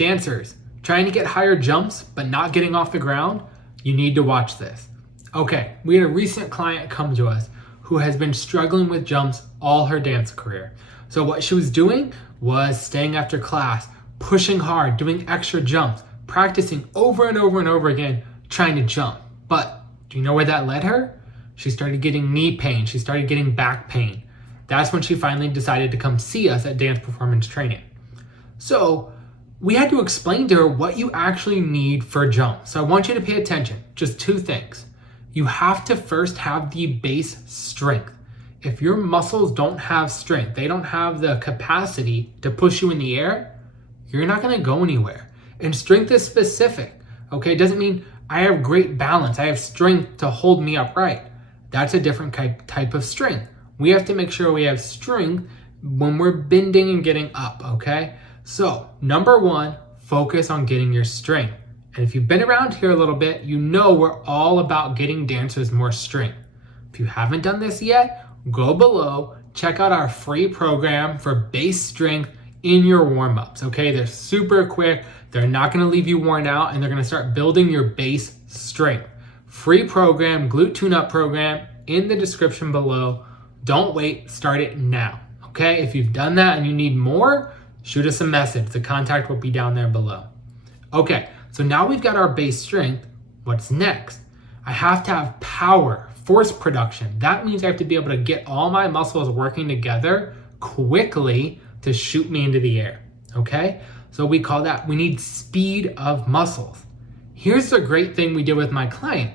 Dancers, trying to get higher jumps but not getting off the ground? You need to watch this. Okay, we had a recent client come to us who has been struggling with jumps all her dance career. So what she was doing was staying after class, pushing hard, doing extra jumps, practicing over and over and over again, trying to jump. But do you know where that led her? She started getting knee pain. She started getting back pain. That's when she finally decided to come see us at Dance Performance Training. So we had to explain to her what you actually need for a jump. So I want you to pay attention. Just two things. You have to first have the base strength. If your muscles don't have strength, they don't have the capacity to push you in the air, you're not gonna go anywhere. And strength is specific, okay? It doesn't mean I have great balance, I have strength to hold me upright. That's a different type of strength. We have to make sure we have strength when we're bending and getting up, okay? So, number one, focus on getting your strength. And if you've been around here a little bit, you know we're all about getting dancers more strength. If you haven't done this yet, go below, check out our free program for base strength in your warm-ups, okay? They're super quick, they're not gonna leave you worn out, and they're gonna start building your base strength. Free program, glute tune-up program, in the description below. Don't wait, start it now, okay? If you've done that and you need more, shoot us a message. The contact will be down there below. Okay, so now we've got our base strength. What's next? I have to have power, force production. That means I have to be able to get all my muscles working together quickly to shoot me into the air, okay? So we call that, we need speed of muscles. Here's the great thing we did with my client.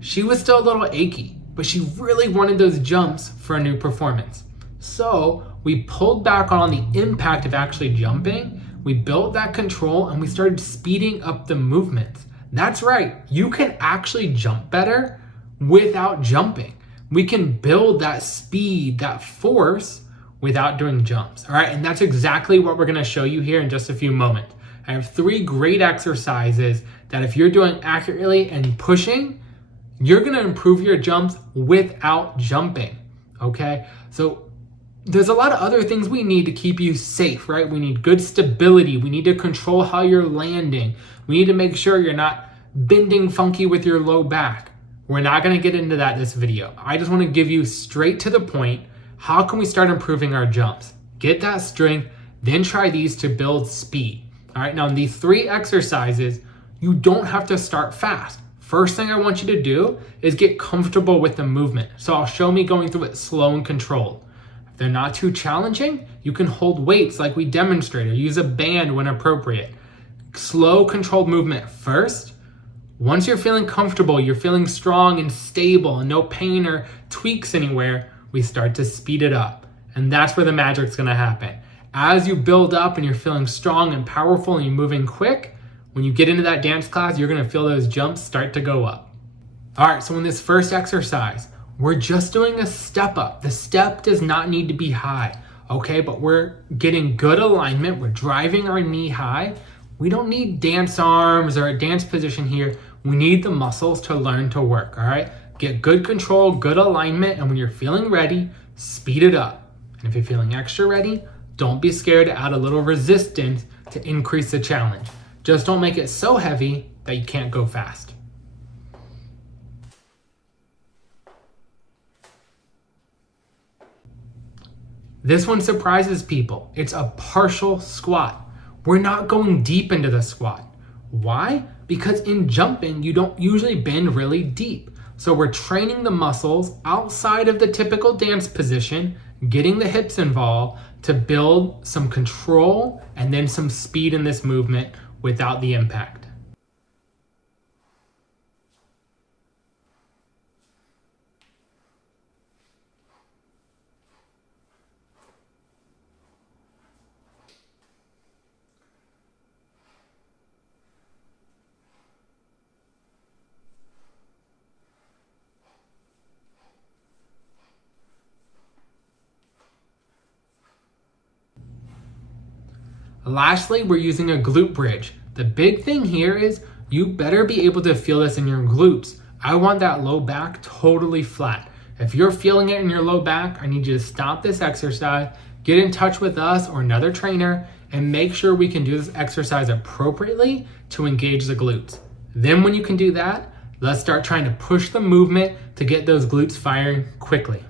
She was still a little achy, but she really wanted those jumps for a new performance. So we pulled back on the impact of actually jumping, we built that control, and we started speeding up the movements. That's right, you can actually jump better without jumping. We can build that speed, that force, without doing jumps, all right? And that's exactly what we're gonna show you here in just a few moments. I have 3 great exercises that if you're doing accurately and pushing, you're gonna improve your jumps without jumping, okay? So there's a lot of other things we need to keep you safe, right? We need good stability. We need to control how you're landing. We need to make sure you're not bending funky with your low back. We're not gonna get into that this video. I just wanna give you straight to the point. How can we start improving our jumps? Get that strength, then try these to build speed. All right, now in these 3 exercises, you don't have to start fast. First thing I want you to do is get comfortable with the movement. So I'll show me going through it slow and controlled. If they're not too challenging, you can hold weights like we demonstrated, use a band when appropriate. Slow, controlled movement first. Once you're feeling comfortable, you're feeling strong and stable and no pain or tweaks anywhere, we start to speed it up. And that's where the magic's gonna happen. As you build up and you're feeling strong and powerful and you're moving quick, when you get into that dance class, you're gonna feel those jumps start to go up. All right, so in this first exercise, we're just doing a step up. The step does not need to be high, okay? But we're getting good alignment. We're driving our knee high. We don't need dance arms or a dance position here. We need the muscles to learn to work, all right? Get good control, good alignment, and when you're feeling ready, speed it up. And if you're feeling extra ready, don't be scared to add a little resistance to increase the challenge. Just don't make it so heavy that you can't go fast. This one surprises people. It's a partial squat. We're not going deep into the squat. Why? Because in jumping, you don't usually bend really deep. So we're training the muscles outside of the typical dance position, getting the hips involved to build some control and then some speed in this movement without the impact. Lastly, we're using a glute bridge. The big thing here is you better be able to feel this in your glutes. I want that low back totally flat. If you're feeling it in your low back, I need you to stop this exercise, get in touch with us or another trainer, and make sure we can do this exercise appropriately to engage the glutes. Then when you can do that, let's start trying to push the movement to get those glutes firing quickly.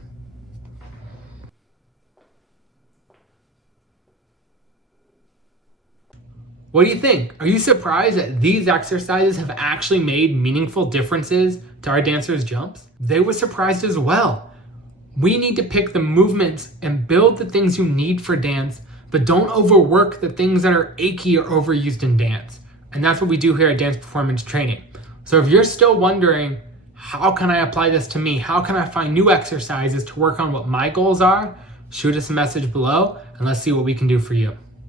What do you think? Are you surprised that these exercises have actually made meaningful differences to our dancers' jumps? They were surprised as well. We need to pick the movements and build the things you need for dance, but don't overwork the things that are achy or overused in dance. And that's what we do here at Dance Performance Training. So if you're still wondering, how can I apply this to me? How can I find new exercises to work on what my goals are? Shoot us a message below and let's see what we can do for you.